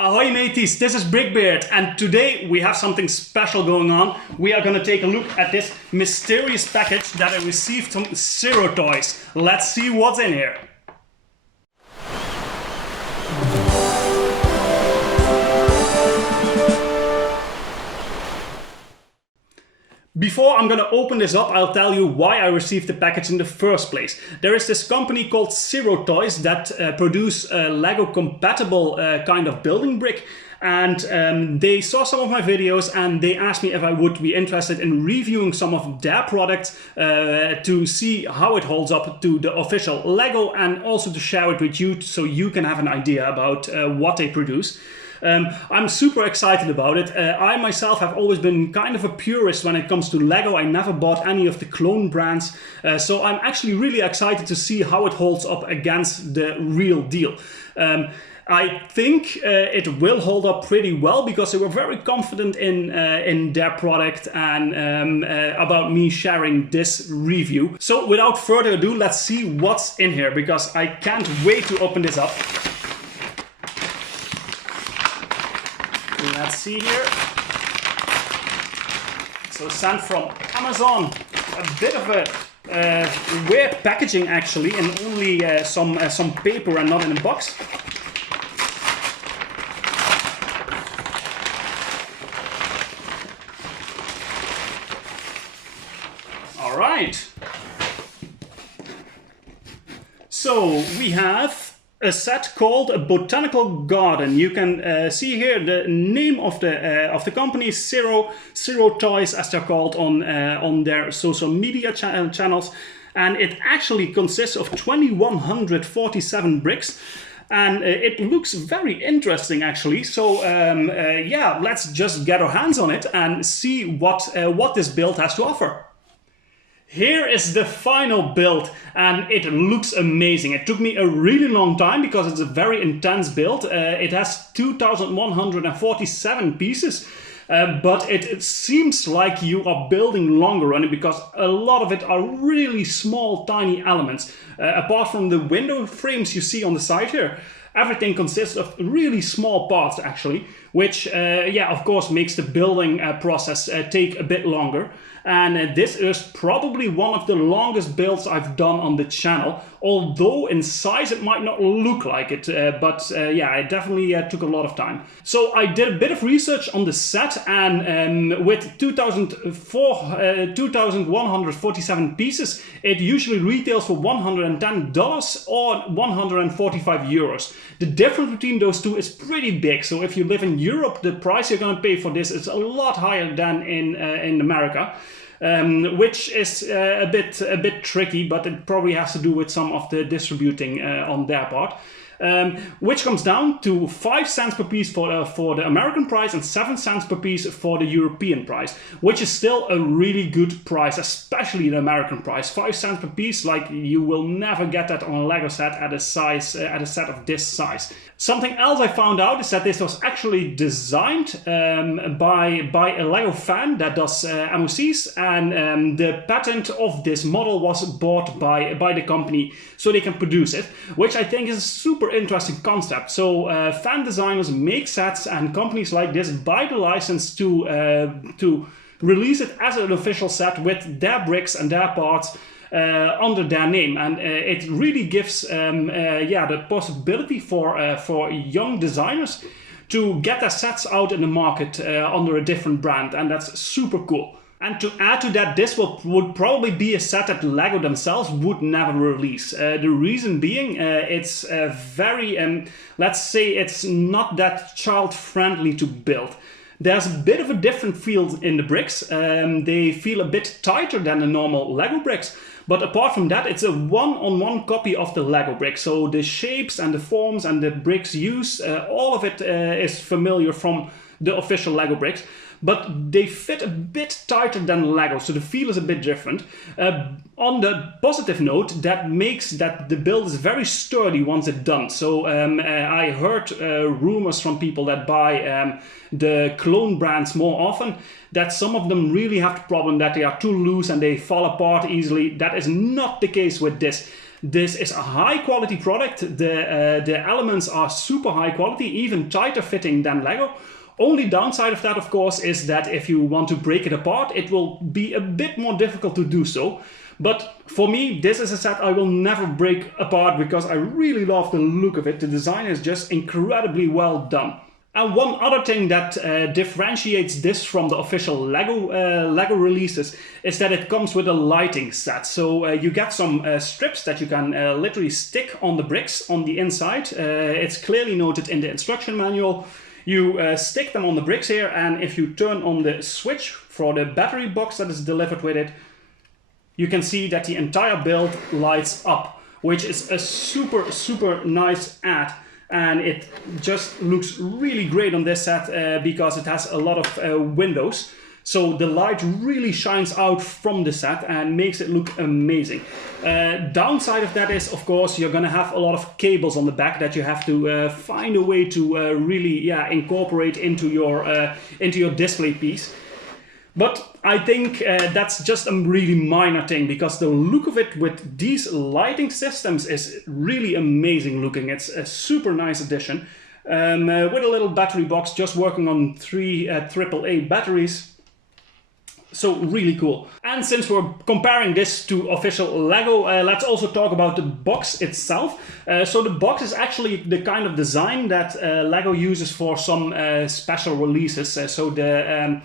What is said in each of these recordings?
Ahoy mateys, this is BrickBeard, and today we have something special going on. We are going to take a look at this mysterious package that I received from CIRO Toys. Let's see what's in here. Before I'm going to open this up, I'll tell you why I received the package in the first place. There is this company called CIRO Toys that produce a Lego compatible kind of building brick. And they saw some of my videos and they asked me if I would be interested in reviewing some of their products to see how it holds up to the official Lego and also to share it with you so you can have an idea about what they produce. I'm super excited about it. I myself have always been kind of a purist when it comes to Lego. I never bought any of the clone brands. So I'm actually really excited to see how it holds up against the real deal. I think it will hold up pretty well because they were very confident in their product and about me sharing this review. So without further ado, let's see what's in here because I can't wait to open this up. Let's see here. So sent from Amazon. A bit of a weird packaging actually, and only some paper and not in a box. All right. So we have a set called a Botanical Garden. You can see here the name of the company, CIRO Toys, as they're called on their social media channels, and it actually consists of 2147 bricks. And it looks very interesting actually. So yeah, let's just get our hands on it and see what this build has to offer. Here is the final build and it looks amazing. It took me a really long time because it's a very intense build. It has 2147 pieces, but it seems like you are building longer on it because a lot of it are really small, tiny elements. Apart from the window frames you see on the side here, everything consists of really small parts actually, which yeah, of course makes the building process take a bit longer. And this is probably one of the longest builds I've done on the channel, although in size it might not look like it, but yeah, it definitely took a lot of time. So I did a bit of research on the set, and with 2147 pieces, it usually retails for $110 or 145 euros. The difference between those two is pretty big, so if you live in Europe, the price you're going to pay for this is a lot higher than in America. Which is a bit tricky, but it probably has to do with some of the distributing on their part. Which comes down to 5 cents per piece for the American price and 7 cents per piece for the European price, which is still a really good price, especially the American price. 5 cents per piece, like you will never get that on a Lego set at a set of this size. Something else I found out is that this was actually designed by a Lego fan that does MOCs, and the patent of this model was bought by the company so they can produce it, which I think is a super interesting concept. So fan designers make sets and companies like this buy the license to release it as an official set with their bricks and their parts under their name, and it really gives yeah, the possibility for young designers to get their sets out in the market under a different brand, and that's super cool. And to add to that, this would probably be a set that Lego themselves would never release. The reason being, it's very, let's say it's not that child-friendly to build. There's a bit of a different feel in the bricks. They feel a bit tighter than the normal Lego bricks. But apart from that, it's a one-on-one copy of the Lego brick. So the shapes and the forms and the bricks used, all of it is familiar from the official Lego bricks. But they fit a bit tighter than Lego, so the feel is a bit different. On the positive note, that makes that the build is very sturdy once it's done. So I heard rumors from people that buy the clone brands more often, that some of them really have the problem that they are too loose and they fall apart easily. That is not the case with this. This is a high quality product. The elements are super high quality, even tighter fitting than Lego. Only downside of that, of course, is that if you want to break it apart, it will be a bit more difficult to do so. But for me, this is a set I will never break apart because I really love the look of it. The design is just incredibly well done. And one other thing that differentiates this from the official Lego releases is that it comes with a lighting set. So you get some strips that you can literally stick on the bricks on the inside. It's clearly noted in the instruction manual. You stick them on the bricks here, and if you turn on the switch for the battery box that is delivered with it, you can see that the entire build lights up, which is a super nice add. And it just looks really great on this set because it has a lot of windows. So the light really shines out from the set and makes it look amazing. Downside of that is, of course, you're gonna have a lot of cables on the back that you have to find a way to really incorporate into your display piece. But I think that's just a really minor thing, because the look of it with these lighting systems is really amazing looking. It's a super nice addition with a little battery box, just working on 3 AAA batteries. So really cool. And since we're comparing this to official Lego, let's also talk about the box itself. So the box is actually the kind of design that Lego uses for some special releases. So the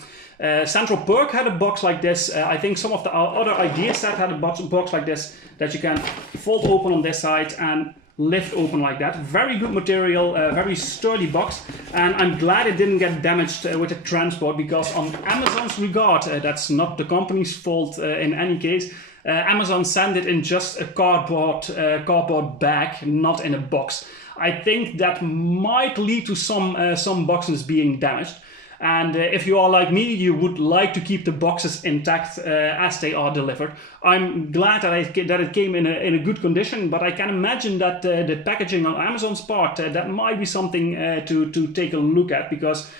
Central Perk had a box like this. I think some of the other idea set had a box like this that you can fold open on this side and lift open like that. Very good material, very sturdy box, and I'm glad it didn't get damaged with the transport, because on Amazon's regard, that's not the company's fault in any case, Amazon sent it in just a cardboard bag, not in a box. I think that might lead to some boxes being damaged. And if you are like me, you would like to keep the boxes intact as they are delivered. I'm glad that it came in a good condition, but I can imagine that the packaging on Amazon's part, that might be something to take a look at, because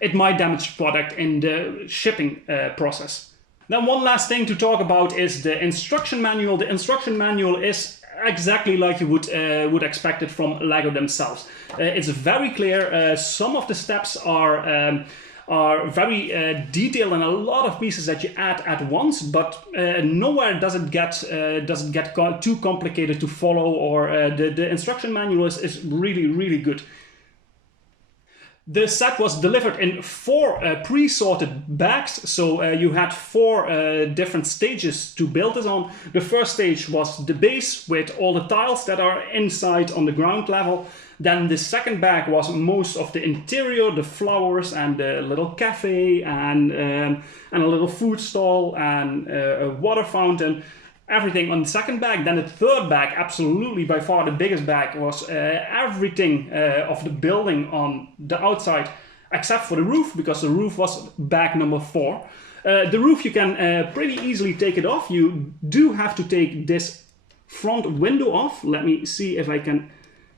it might damage the product in the shipping process. Then one last thing to talk about is the instruction manual. The instruction manual is exactly like you would expect it from Lego themselves. It's very clear. Some of the steps are very detailed, and a lot of pieces that you add at once, but nowhere does it get too complicated to follow, or the instruction manual is really good. The set was delivered in 4 pre-sorted bags, so you had 4 different stages to build this on. The first stage was the base with all the tiles that are inside on the ground level. Then the second bag was most of the interior, the flowers and the little cafe and a little food stall and a water fountain. Everything on the second bag. Then the third bag, absolutely by far the biggest bag, was everything of the building on the outside except for the roof, because the roof was bag number 4. The roof, you can pretty easily take it off. You do have to take this front window off. Let me see if I can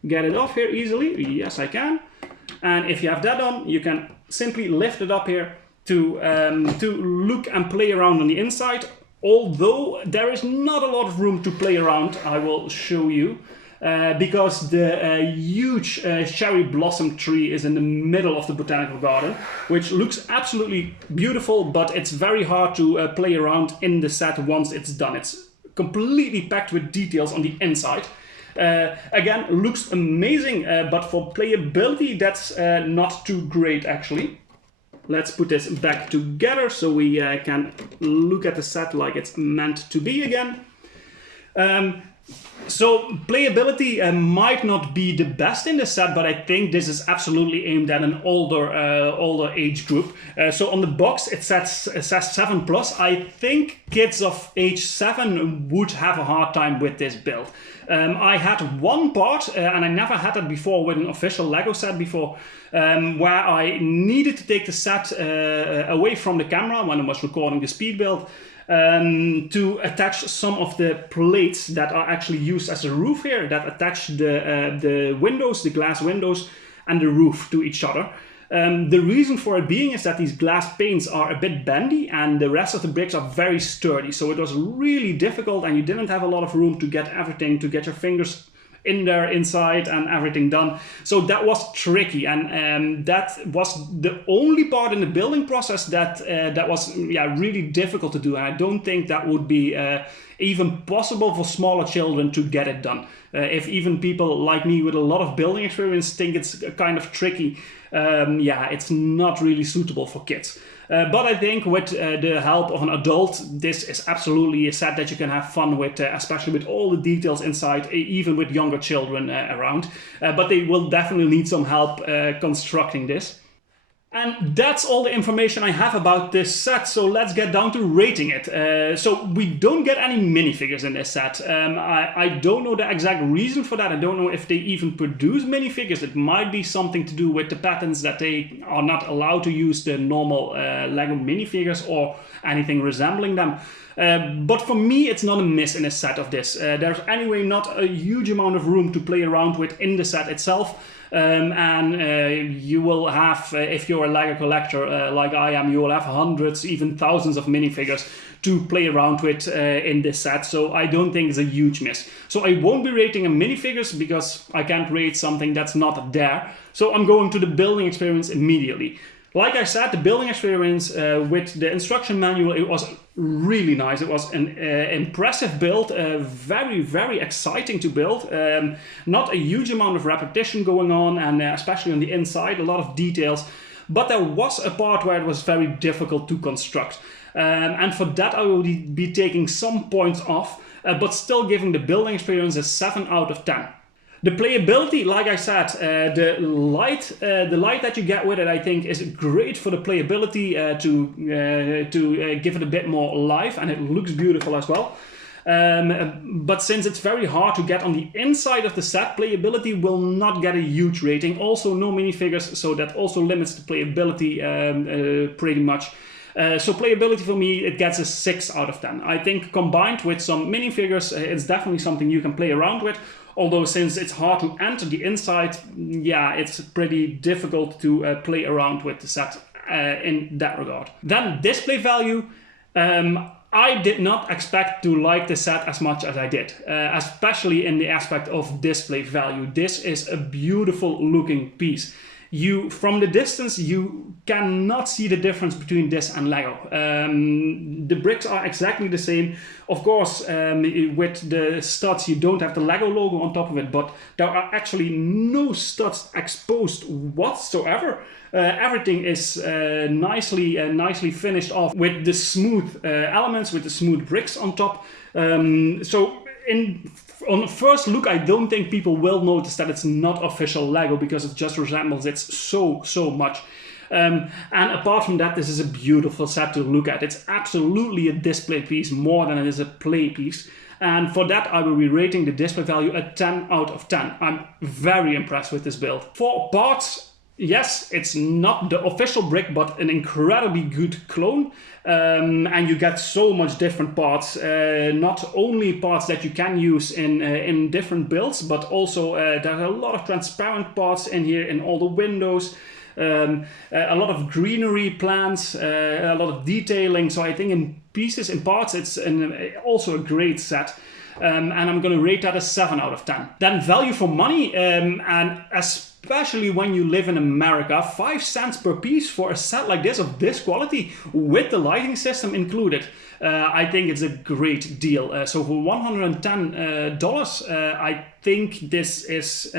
get it off here easily. Yes, I can. And if you have that on, you can simply lift it up here to look and play around on the inside. Although there is not a lot of room to play around, I will show you, because the huge cherry blossom tree is in the middle of the Botanical Garden, which looks absolutely beautiful, but it's very hard to play around in the set once it's done. It's completely packed with details on the inside. Again, looks amazing, but for playability, that's not too great actually. Let's put this back together so we can look at the set like it's meant to be again. So playability might not be the best in the set, but I think this is absolutely aimed at an older age group. So on the box it says 7+. I think kids of age 7 would have a hard time with this build. I had one part, and I never had that before with an official Lego set before, where I needed to take the set away from the camera when I was recording the speed build, to attach some of the plates that are actually used as a roof here, that attach the windows, the glass windows, and the roof to each other. The reason for it being is that these glass panes are a bit bendy and the rest of the bricks are very sturdy. So it was really difficult and you didn't have a lot of room to get everything, to get your fingers in there inside and everything done. So that was tricky, and that was the only part in the building process that was really difficult to do. And I don't think that would be even possible for smaller children to get it done. If even people like me with a lot of building experience think it's kind of tricky, it's not really suitable for kids. But I think with the help of an adult, this is absolutely a set that you can have fun with, especially with all the details inside, even with younger children around. But they will definitely need some help constructing this. And that's all the information I have about this set, so let's get down to rating it. So we don't get any minifigures in this set. I don't know the exact reason for that. I don't know if they even produce minifigures. It might be something to do with the patents that they are not allowed to use the normal Lego minifigures or anything resembling them. But for me, it's not a miss in a set of this. There's anyway not a huge amount of room to play around with in the set itself. You will have, if you're a Lego collector like I am, you will have hundreds, even thousands of minifigures to play around with in this set. So I don't think it's a huge miss. So I won't be rating a minifigures because I can't rate something that's not there. So I'm going to the building experience immediately. Like I said, the building experience with the instruction manual, it was really nice. It was an impressive build, very, very exciting to build. Not a huge amount of repetition going on, and especially on the inside, a lot of details. But there was a part where it was very difficult to construct. And for that, I will be taking some points off, but still giving the building experience a 7 out of 10. The playability, like I said, the light that you get with it, I think, is great for the playability to give it a bit more life, and it looks beautiful as well. But since it's very hard to get on the inside of the set, playability will not get a huge rating. Also, no minifigures, so that also limits the playability pretty much. So playability for me, it gets a 6 out of 10. I think combined with some minifigures, it's definitely something you can play around with. Although since it's hard to enter the inside, it's pretty difficult to play around with the set in that regard. Then display value. I did not expect to like the set as much as I did, especially in the aspect of display value. This is a beautiful looking piece. From the distance, you cannot see the difference between this and Lego. The bricks are exactly the same. Of course, with the studs, you don't have the Lego logo on top of it, but there are actually no studs exposed whatsoever. Everything is nicely finished off with the smooth elements, with the smooth bricks on top. On first look, I don't think people will notice that it's not official Lego because it just resembles it so much. And apart from that, this is a beautiful set to look at. It's absolutely a display piece more than it is a play piece. And for that, I will be rating the display value a 10 out of 10. I'm very impressed with this build. For parts, yes, it's not the official brick, but an incredibly good clone. And you get so much different parts, not only parts that you can use in different builds, but also there are a lot of transparent parts in here in all the windows. A lot of greenery plants, a lot of detailing. So I think in pieces, in parts, it's also a great set. And I'm going to rate that a 7 out of 10. Then value for money, and especially when you live in America, 5 cents per piece for a set like this of this quality with the lighting system included. I think it's a great deal. So for $110, I think this is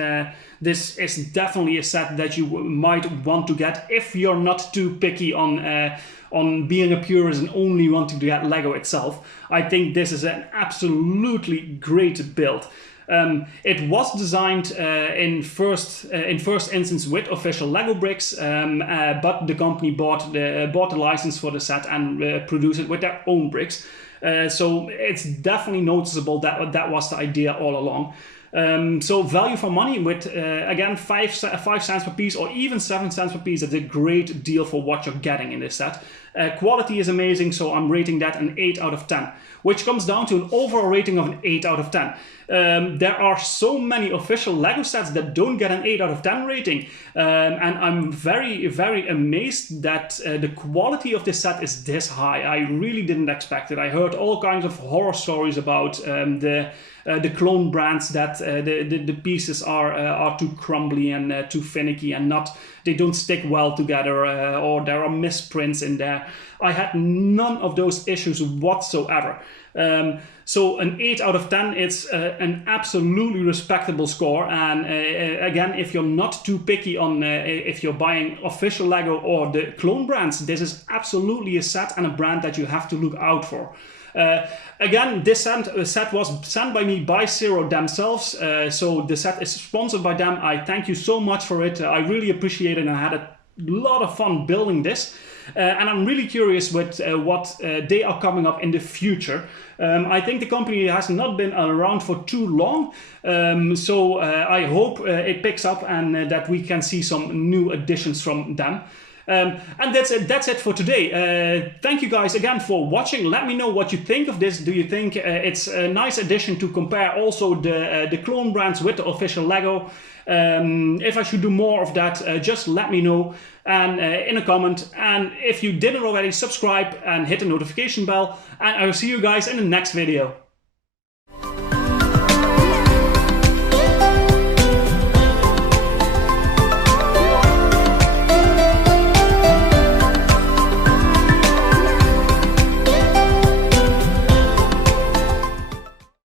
definitely a set that you might want to get if you're not too picky on being a purist and only wanting to get Lego itself. I think this is an absolutely great build. It was designed in first instance with official Lego bricks, but the company bought the license for the set and produced it with their own bricks. So it's definitely noticeable that that was the idea all along. So value for money with, again, 5 cents per piece or even 7 cents per piece. It's a great deal for what you're getting in this set. Quality is amazing, so I'm rating that an 8 out of 10, which comes down to an overall rating of an 8 out of 10. There are so many official LEGO sets that don't get an 8 out of 10 rating, and I'm very, very amazed that the quality of this set is this high. I really didn't expect it. I heard all kinds of horror stories about the clone brands, that the pieces are too crumbly and too finicky and they don't stick well together, or there are misprints in there. I had none of those issues whatsoever. So an 8 out of 10, it's an absolutely respectable score. And again, if you're not too picky on if you're buying official LEGO or the clone brands, this is absolutely a set and a brand that you have to look out for. Again, this set was sent by me by CIRO themselves, so the set is sponsored by them. I thank you so much for it. I really appreciate it, and I had a lot of fun building this. And I'm really curious with what they are coming up in the future. I think the company has not been around for too long, so I hope it picks up and that we can see some new additions from them. And that's it for today. Thank you guys again for watching. Let me know what you think of this. Do you think it's a nice addition to compare also the clone brands with the official LEGO? If I should do more of that, just let me know and in a comment. And if you didn't already, subscribe and hit the notification bell. And I will see you guys in the next video.